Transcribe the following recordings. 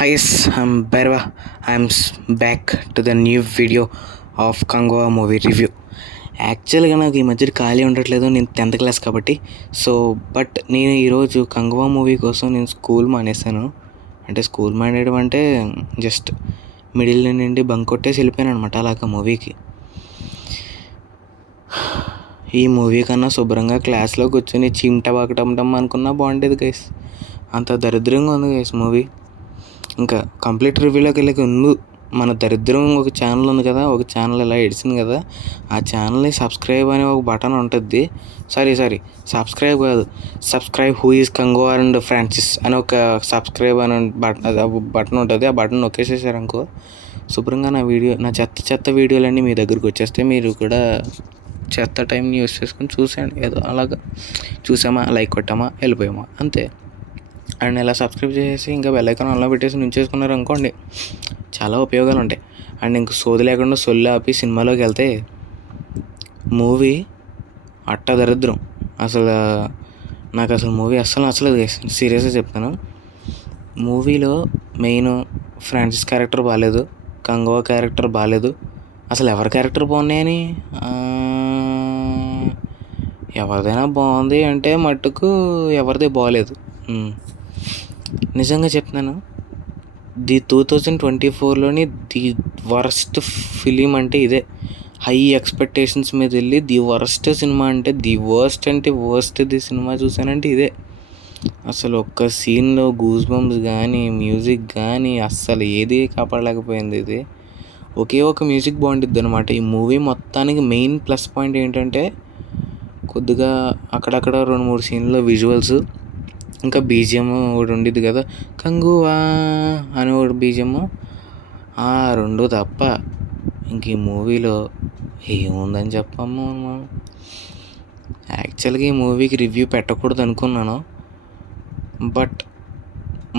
Hi, yes, I'm Berwa. Back to the new video of Kanguva movie review. యాక్చువల్గా నాకు ఈ మధ్య ఖాళీ ఉండట్లేదు, నేను 10th క్లాస్ కాబట్టి. బట్ నేను ఈరోజు కంగువా మూవీ కోసం నేను స్కూల్ మానేశాను. అంటే స్కూల్ మానేయడం అంటే జస్ట్ మిడిల్ నుండి బంక్ కొట్టేసి వెళ్ళిపోయాను అనమాట అలాగ మూవీకి. ఈ మూవీ కన్నా శుభ్రంగా క్లాస్లో కూర్చొని చిమ్ట బాకటం అనుకున్నా బాగుండేది గైస్. అంత దరిద్రంగా ఉంది గైస్ మూవీ. ఇంకా కంప్లీట్ రివ్యూలోకి వెళ్ళక ముందు మన దరిద్రం ఒక ఛానల్ ఉంది కదా, ఒక ఛానల్ ఇలా ఎడిసింది కదా, ఆ ఛానల్ని సబ్స్క్రైబ్ అనే ఒక బటన్ ఉంటుంది. సారీ సబ్స్క్రైబ్ కాదు, subscribe who is Kanguva and Francis అని ఒక సబ్స్క్రైబ్ అని బటన్ ఉంటుంది. ఆ బటన్ నొక్కేసేసారు అనుకో, శుభ్రంగా నా చెత్త వీడియోలన్నీ మీ దగ్గరికి వచ్చేస్తే మీరు కూడా చెత్త టైంని యూస్ చేసుకొని చూసేయండి. ఏదో అలాగా చూసామా, లైక్ కొట్టామా, వెళ్ళిపోయామా, అంతే. అండ్ ఇలా సబ్స్క్రైబ్ చేసేసి ఇంకా బెల్ ఐకాన్ ఆన్లో పెట్టేసి నుంచేసుకున్నారు అనుకోండి, చాలా ఉపయోగాలు ఉంటాయి. అండ్ ఇంక సోది లేకుండా సొల్లు ఆపి సినిమాలోకి వెళ్తే మూవీ అట్ట దరిద్రం. నాకు అసలు మూవీ అస్సలు నచ్చలేదు, సీరియస్గా చెప్తాను. మూవీలో మెయిన్ ఫ్రాన్సిస్ క్యారెక్టర్ బాగాలేదు, కంగువా క్యారెక్టర్ బాగాలేదు. అసలు ఎవరి క్యారెక్టర్ బాగున్నాయని, ఎవరిదైనా బాగుంది అంటే మట్టుకు ఎవరిదే బాగలేదు. నిజంగా చెప్తున్నాను, 2024లోని ది వరస్ట్ ఫిలిం అంటే ఇదే. హై ఎక్స్పెక్టేషన్స్ మీద వెళ్ళి ది వరస్ట్ సినిమా అంటే ది వర్స్ట్ సినిమా చూసానంటే ఇదే. అసలు ఒక్క సీన్లో గూస్ బంప్స్ కానీ, మ్యూజిక్ కానీ అస్సలు ఏది కాపాడలేకపోయింది. ఇది ఒకే ఒక మ్యూజిక్ బాగుంటుంది అనమాట. ఈ మూవీ మొత్తానికి మెయిన్ ప్లస్ పాయింట్ ఏంటంటే కొద్దిగా అక్కడక్కడ 2-3 సీన్లో విజువల్స్, ఇంకా బీజిఎం ఒకటి ఉండిద్ది కదా, కంగువా అని ఒకటి బీజిఎం, ఆ రెండు తప్ప ఇంక ఈ మూవీలో ఏముందని చెప్పాము. యాక్చువల్గా ఈ మూవీకి రివ్యూ పెట్టకూడదు అనుకున్నాను, బట్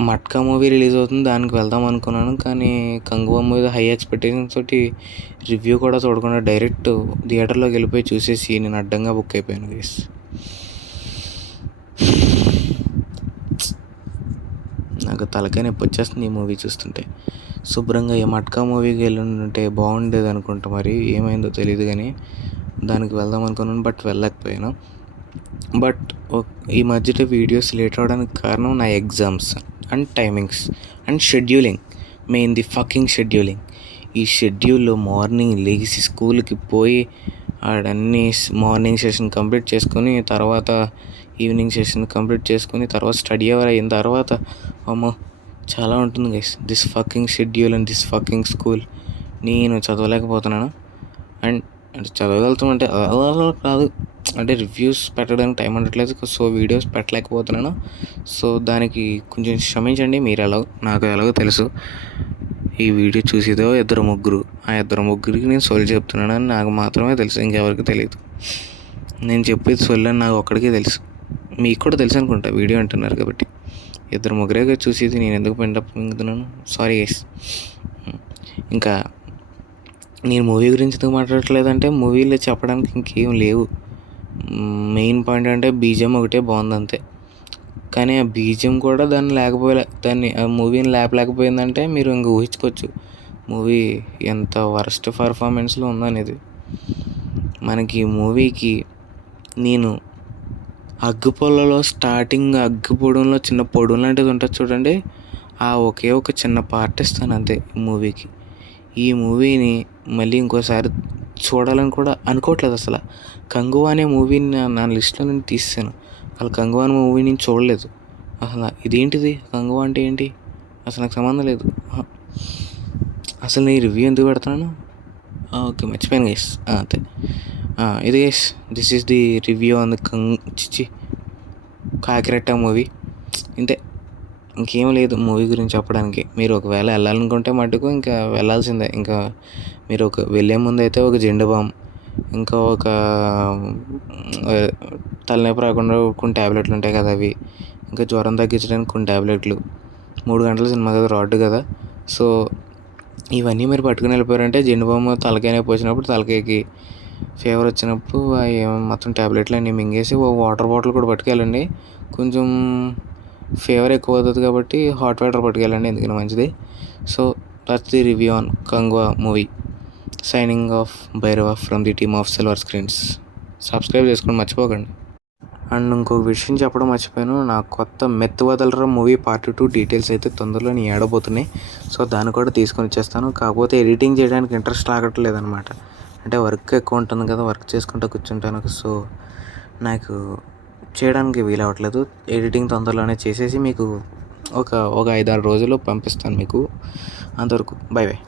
మట్కా మూవీ రిలీజ్ అవుతుంది, దానికి వెళ్దాం అనుకున్నాను. కానీ కంగువా మూవీ హై ఎక్స్పెక్టేషన్స్ తోటి రివ్యూ కూడా చూడకుండా డైరెక్ట్ థియేటర్లోకి వెళ్ళిపోయి చూసేసి నేను అడ్డంగా బుక్ అయిపోయాను గైస్. నాకు తలకాయ నొప్పి వచ్చేస్తుంది ఈ మూవీ చూస్తుంటే. శుభ్రంగా ఈ మట్కా మూవీకి వెళ్ళి ఉంటే బాగుండేది అనుకుంటా, మరి ఏమైందో తెలియదు. కానీ దానికి వెళ్దాం అనుకున్నాను, బట్ వెళ్ళకపోయాను. బట్ ఈ మధ్య వీడియోస్ లేట్ అవడానికి కారణం నా exams and timings and scheduling. Main the fucking scheduling. ఈ షెడ్యూల్లో మార్నింగ్ లేచి స్కూల్కి పోయి ఆడన్నీ మార్నింగ్ సెషన్ కంప్లీట్ చేసుకొని, తర్వాత ఈవినింగ్ సెషన్ కంప్లీట్ చేసుకొని, తర్వాత స్టడీ అవర్ అయిన తర్వాత అమ్మో చాలా ఉంటుంది guys. This fucking schedule and this fucking school. నేను చదవలేకపోతున్నాను. అండ్ చదవగలుగుతామంటే అలా కాదు, అంటే రివ్యూస్ పెట్టడానికి టైం ఉండట్లేదు, సో వీడియోస్ పెట్టలేకపోతున్నాను. సో దానికి కొంచెం క్షమించండి. నాకు ఎలాగో తెలుసు, ఈ వీడియో చూసేదో 2-3, ఆ 2-3కి నేను సొల్లు చెప్తున్నానని నాకు మాత్రమే తెలుసు, ఇంకెవరికి తెలియదు. నేను చెప్పేది సొల్లు అని నాకు ఒక్కడికే తెలుసు, మీకు కూడా తెలుసు అనుకుంటా, వీడియో అంటున్నారు కాబట్టి. 2-3 చూసేది నేను ఎందుకు మింగుతున్నాను, సారీ గైస్. ఇంకా నేను మూవీ గురించి ఎందుకు మాట్లాడట్లేదంటే మూవీలో చెప్పడానికి ఇంకేం లేవు. మెయిన్ పాయింట్ అంటే బీజిఎం ఒకటే బాగుంది అంతే. కానీ ఆ బీజిఎం కూడా ఆ మూవీని లేపలేకపోయిందంటే మీరు ఇంక ఊహించుకోవచ్చు మూవీ ఎంత వరస్ట్ పర్ఫార్మెన్స్లో ఉందనేది. మనకి మూవీకి నేను అగ్గిపొలలో స్టార్టింగ్ అగ్గిపొడంలో చిన్న పొడం లాంటిది ఉంటుంది చూడండి, ఆ ఒకే ఒక చిన్న పార్ట్ ఇస్తాను అంతే మూవీకి. ఈ మూవీని మళ్ళీ ఇంకోసారి చూడాలని కూడా అనుకోవట్లేదు. అసలు కంగువా అనే మూవీని నా లిస్ట్లో నేను తీసాను, అసలు కంగువా అనే మూవీ నేను చూడలేదు. అసలు ఇదేంటిది, కంగువా అంటే ఏంటి, అసలు నాకు సంబంధం లేదు. అసలు నేను రివ్యూ ఎందుకు పెడుతున్నాను, ఓకే మర్చిపోయాను గైస్, అంతే. ఇది guys, this is the review on the Kakiretta movie. ఇంతే, ఇంకేం లేదు మూవీ గురించి చెప్పడానికి. మీరు ఒకవేళ వెళ్ళాలనుకుంటే మటుకు ఇంకా వెళ్ళాల్సిందే. ఇంకా మీరు వెళ్ళే ముందు అయితే ఒక జెండు బామ్, ఇంకా ఒక తలనొప్పి రాకుండా కొన్ని ట్యాబ్లెట్లు ఉంటాయి కదా అవి, ఇంకా జ్వరం తగ్గించడానికి కొన్ని ట్యాబ్లెట్లు, 3 గంటల సినిమా కదా, రాడ్ కదా, సో ఇవన్నీ మీరు పట్టుకుని వెళ్ళిపోయారంటే జెండు బామ్ తలకాయ నొప్పి వచ్చినప్పుడు, తలకాయకి ఫీవర్ వచ్చినప్పుడు మొత్తం ట్యాబ్లెట్లు అన్నీ మింగేసి ఓ వాటర్ బాటిల్ కూడా పట్టుకెళ్ళండి. కొంచెం ఫీవర్ ఎక్కువ అవుతుంది కాబట్టి హాట్ వాటర్ పట్టుకెళ్ళండి, ఎందుకని మంచిది. So that's the review on Kanguva movie. Signing off Bhairava from the team of silver screens. Subscribe చేసుకోండి మర్చిపోకండి. అండ్ ఇంకొక విషయం చెప్పడం మర్చిపోయాను, నా కొత్త మెత్తు వదలరా మూవీ పార్ట్ 2 డీటెయిల్స్ అయితే తొందరలో ఏడబోతున్నాయి. సో దాన్ని కూడా తీసుకొని వచ్చేస్తాను. కాకపోతే ఎడిటింగ్ చేయడానికి ఇంట్రెస్ట్ రాగట్లేదు అనమాట. అంటే వర్క్ ఎక్కువ ఉంటుంది కదా, వర్క్ చేసుకుంటూ కూర్చుంటాను. సో నాకు చేయడానికి వీలవ్వట్లేదు. ఎడిటింగ్ తొందరలోనే చేసేసి మీకు ఒక 5-6 రోజుల్లో పంపిస్తాను మీకు. అంతవరకు బై బై.